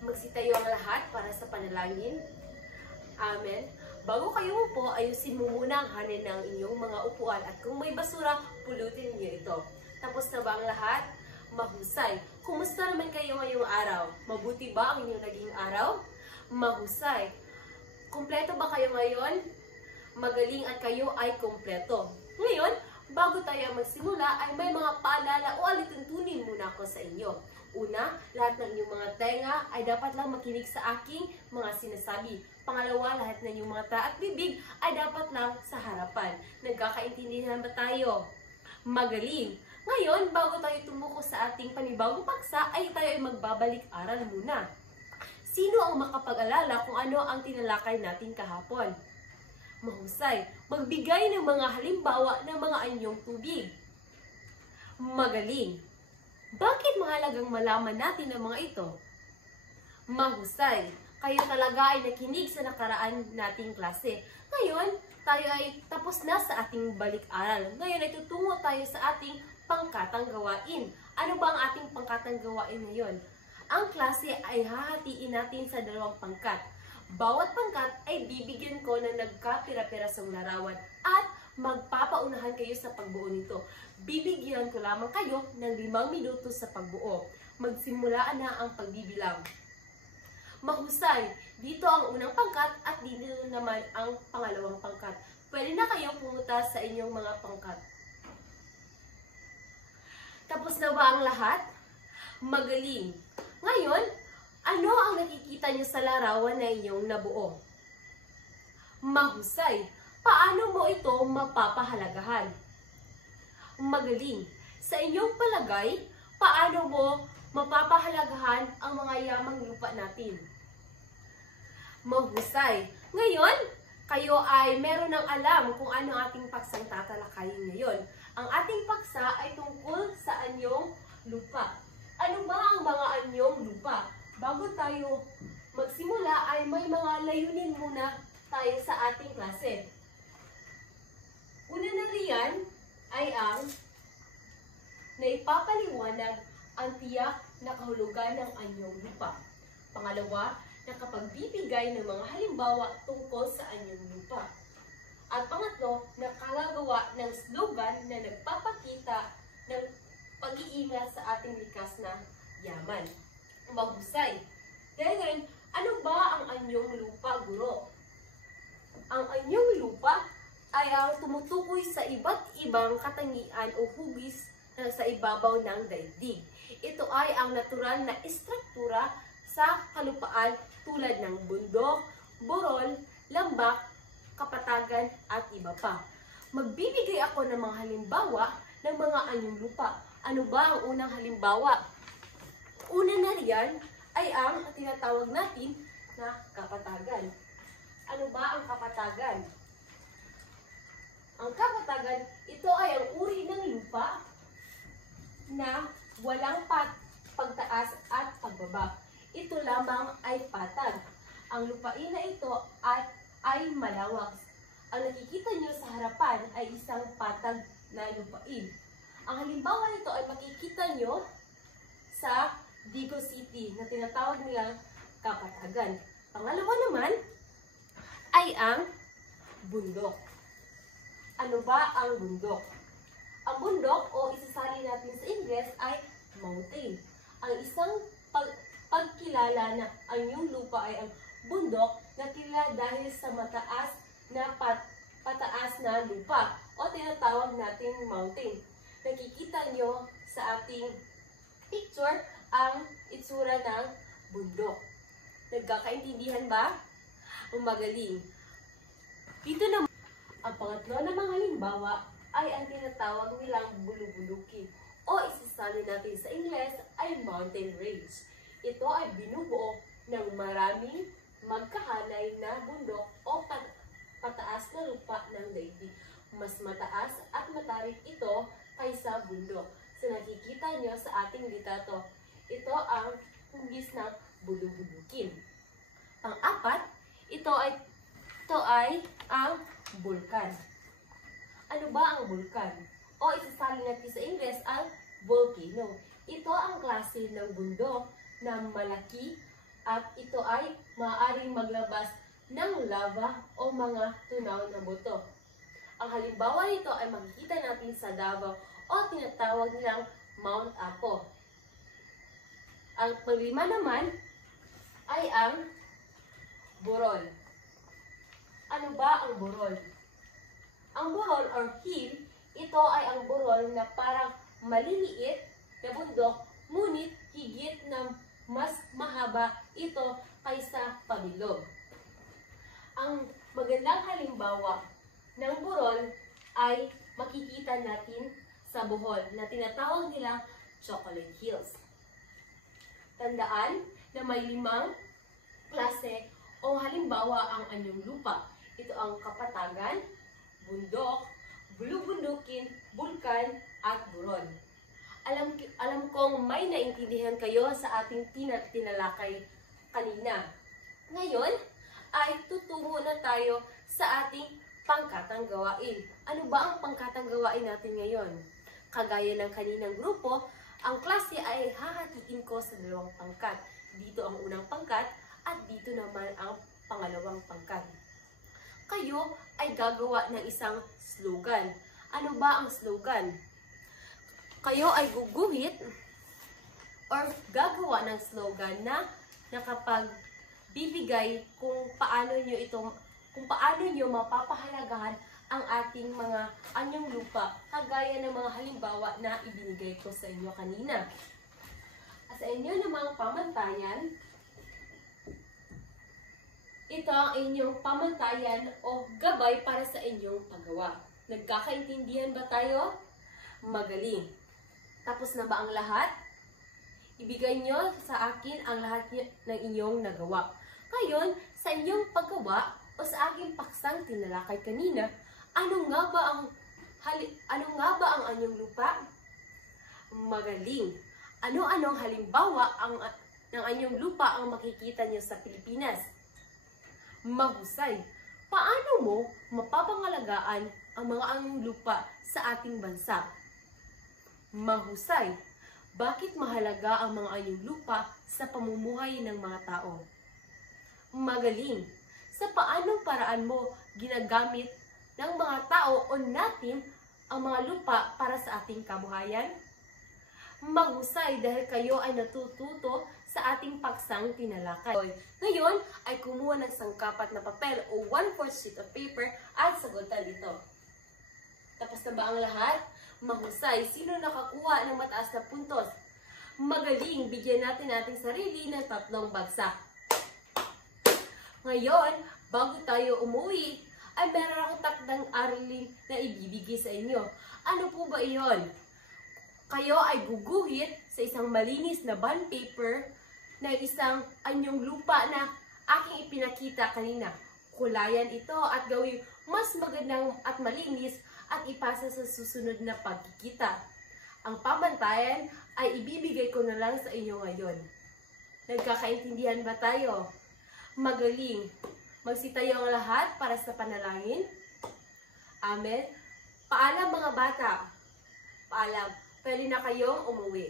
Magsitayo ang lahat para sa panalangin. Amen. Bago kayo upo, ayusin mo muna ang hanin ng inyong mga upuan at kung may basura, pulutin niyo ito. Tapos na ba ang lahat? Mahusay. Kumusta naman kayo ngayong araw? Mabuti ba ang inyong naging araw? Mahusay. Kumpleto ba kayo ngayon? Magaling at kayo ay kumpleto. Ngayon, bago tayo magsimula ay may mga paalala o alituntunin muna ako sa inyo. Una, lahat ng inyong mga tenga ay dapat lang makinig sa aking mga sinasabi. Pangalawa, lahat ng inyong mga mata at bibig ay dapat lang sa harapan. Nagkakaintindihan ba tayo? Magaling! Ngayon, bago tayo tumuko sa ating panibagong paksa, ay tayo ay magbabalik-aral muna. Sino ang makapag-alala kung ano ang tinalakay natin kahapon? Mahusay, magbigay ng mga halimbawa ng mga anyong tubig. Magaling! Bakit mahalagang malaman natin ang mga ito? Mahusay! Kayo talaga ay nakinig sa nakaraan nating klase. Ngayon, tayo ay tapos na sa ating balik-aral. Ngayon ay tutungo tayo sa ating pangkatang gawain. Ano ba ang ating pangkatang gawain ngayon? Ang klase ay hahatiin natin sa dalawang pangkat. Bawat pangkat ay bibigyan ko ng nagkapira-pirasong larawan at magpapaunahan kayo sa pagbuo nito. Bibigyan ko lamang kayo ng 5 minuto sa pagbuo. Magsimula na ang pagbibilang. Mahusay, dito ang unang pangkat at dito naman ang pangalawang pangkat. Pwede na kayong pumunta sa inyong mga pangkat. Tapos na ba ang lahat? Magaling! Ngayon, ano ang nakikita niyo sa larawan na inyong nabuo? Mahusay! Paano mo ito mapapahalagahan? Magaling! Sa inyong palagay, paano mo mapapahalagahan ang mga yamang lupa natin? Mahusay! Ngayon, kayo ay meron ng alam kung ano ating paksang tatalakayin ngayon. Ang ating paksa ay tungkol sa anyong lupa. Ano ba ang mga anyong lupa? Bago tayo magsimula ay may mga layunin muna tayo sa ating klase. Una na riyan ay ang naipapaliwanag ang tiyak na kahulugan ng anyong lupa. Pangalawa, nakapagbibigay ng mga halimbawa tungkol sa anyong lupa. At pangatlo, nakagagawa ng slogan na nagpapakita ng pag-iingat sa ating likas na yaman. Mahusay! Ngayon, ano ba ang anyong lupa, guro? Ang anyong lupa ay ang tumutukoy sa iba't ibang katangian o hugis na sa ibabaw ng daigdig. Ito ay ang natural na istruktura sa kalupaan tulad ng bundok, burol, lambak, kapatagan at iba pa. Magbibigay ako ng mga halimbawa ng mga anyong lupa. Ano ba ang unang halimbawa? Una na riyan ay ang tinatawag natin na kapatagan. Ano ba ang kapatagan? Ang kapatagan, ito ay ang uri ng lupa na walang pagtaas at pagbaba. Ito lamang ay patag. Ang lupain na ito ay malawak. Ang nakikita nyo sa harapan ay isang patag na lupain. Ang halimbawa nito ay makikita nyo sa Digo City na tinatawag nilang kapatagan. Pangalawa naman ay ang bundok. Ano ba ang bundok? Ang bundok o isasali natin sa Ingles ay mountain. Ang isang pagkilala na ang iyong lupa ay ang bundok na kilala dahil sa mataas na pataas na lupa o tinatawag natin mountain. Nakikita nyo sa ating picture ang itsura ng bundok. Nagkakaintindihan ba? Magaling. Dito naman, ang pangatlo na mga halimbawa ay ang tinatawag nilang bulubulukin o isasali natin sa Ingles ay mountain range. Ito ay binubuo ng maraming magkahanay na bundok o pataas na lupa ng daigdig. Mas mataas at matarik ito kaysa bundok. So nakikita nyo sa ating litrato, ito ang hugis ng bulubulukin. Pang-apat, ito ay ang bulkan. Ano ba ang bulkan? O isasali natin sa Ingles ang volcano. Ito ang klase ng bundok na malaki at ito ay maaaring maglabas ng lava o mga tunaw na buto. Ang halimbawa nito ay makikita natin sa Davao o tinatawag nilang Mount Apo. Ang panglima naman ay ang burol. Ano ba ang burol? Ang burol or hill, ito ay ang burol na parang maliliit na bundok, ngunit higit na mas mahaba ito kaysa pabilog. Ang magandang halimbawa ng burol ay makikita natin sa Bohol na tinatawag nilang Chocolate Hills. Tandaan na may 5 klase o halimbawa ang anyong lupa. Ito ang kapatagan, bundok, bulubundukin, bulkan, at burol. Alam kong may naintindihan kayo sa ating tinalakay kanina. Ngayon ay tutungo na tayo sa ating pangkatang gawain. Ano ba ang pangkatang gawain natin ngayon? Kagaya ng kaninang grupo, ang klase ay hahatiin ko sa 2 pangkat. Dito ang unang pangkat at dito naman ang pangalawang pangkat. Kayo ay gagawa ng isang slogan. Ano ba ang slogan? Kayo ay guguhit or gagawa ng slogan na kapag bibigay kung paano nyo mapapahalagahan ang ating mga anyong lupa, kagaya ng mga halimbawa na ibinigay ko sa inyo kanina. Sa inyo namang pamantayan, ito ang inyong pamantayan o gabay para sa inyong paggawa. Nagkakaintindihan ba tayo? Magaling. Tapos na ba ang lahat? Ibigay nyo sa akin ang lahat ng inyong nagawa. Ngayon, sa inyong paggawa o sa aking paksang tinalakay kanina, ano nga ba ang anyong lupa? Magaling. Ano-anong halimbawa ng anyong lupa ang makikita nyo sa Pilipinas? Mahusay. Paano mo mapapangalagaan ang mga anyong lupa sa ating bansa? Mahusay. Bakit mahalaga ang mga anyong lupa sa pamumuhay ng mga tao? Magaling. Sa paanong paraan mo ginagamit ng mga tao o natin ang mga lupa para sa ating kabuhayan? Mahusay dahil kayo ay natututo sa ating paksang tinalakay. Ngayon ay kumuha ng sangkapat na papel o 1/4 sheet of paper at sagutan ito. Tapos na ba ang lahat? Mahusay. Sino nakakuha ng mataas na puntos? Magaling. Bigyan natin ating sarili ng 3 bagsak. Ngayon, bago tayo umuwi, ay meron akong takdang aralin na ibibigay sa inyo. Ano po ba iyon? Kayo ay guguhit sa isang malinis na bond paper na isang anyong lupa na aking ipinakita kanina. Kulayan ito at gawing mas magandang at malinis at ipasa sa susunod na pagkikita. Ang pamantayan ay ibibigay ko na lang sa inyo ngayon. Nagkakaintindihan ba tayo? Magaling. Magsitayo ang lahat para sa panalangin. Amen. Paalam mga bata. Paalam. Pwede na kayong umuwi.